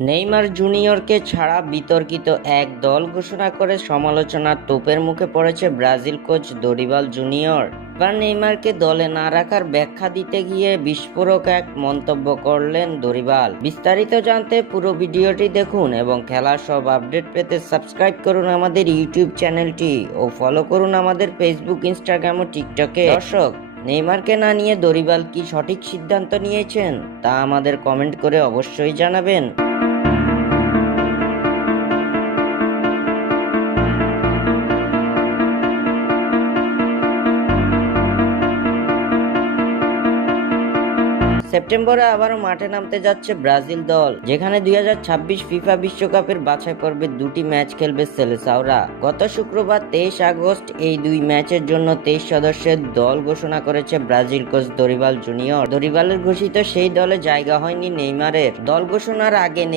Neymar জুনিয়রকে ছাড়া বিতর্কিত এক দল ঘোষণা করে সমালোচনার তোপের মুখে পড়েছে ব্রাজিল কোচ দরিবাল জুনিয়র। এবার নেইমারকে দলে না রাখার ব্যাখ্যা দিতে গিয়ে বিস্ফোরক এক মন্তব্য করলেন দরিবাল। বিস্তারিত জানতে পুরো ভিডিওটি দেখুন এবং খেলার সব আপডেট পেতে সাবস্ক্রাইব করুন আমাদের ইউটিউব চ্যানেলটি ও ফলো করুন আমাদের ফেসবুক, ইনস্টাগ্রাম ও টিকটকে। দর্শক, নেইমারকে না নিয়ে দরিবাল কি সঠিক সিদ্ধান্ত নিয়েছেন তা আমাদের কমেন্ট করে অবশ্যই জানাবেন। সেপ্টেম্বরে আবারও মাঠে নামতে যাচ্ছে ব্রাজিল দল, যেখানে 2026 ফিফা বিশ্বকাপের বাছাই পর্বে দুটি ম্যাচ খেলবে সেলেসাওরা। গত শুক্রবার 23 আগস্ট এই দুই ম্যাচের জন্য 23 সদস্যের দল ঘোষণা করেছে ব্রাজিল কোচ দরিবাল জুনিয়র। দরিবালের ঘোষিত সেই দলে জায়গা হয়নি নেইমারের। দল ঘোষণার আগে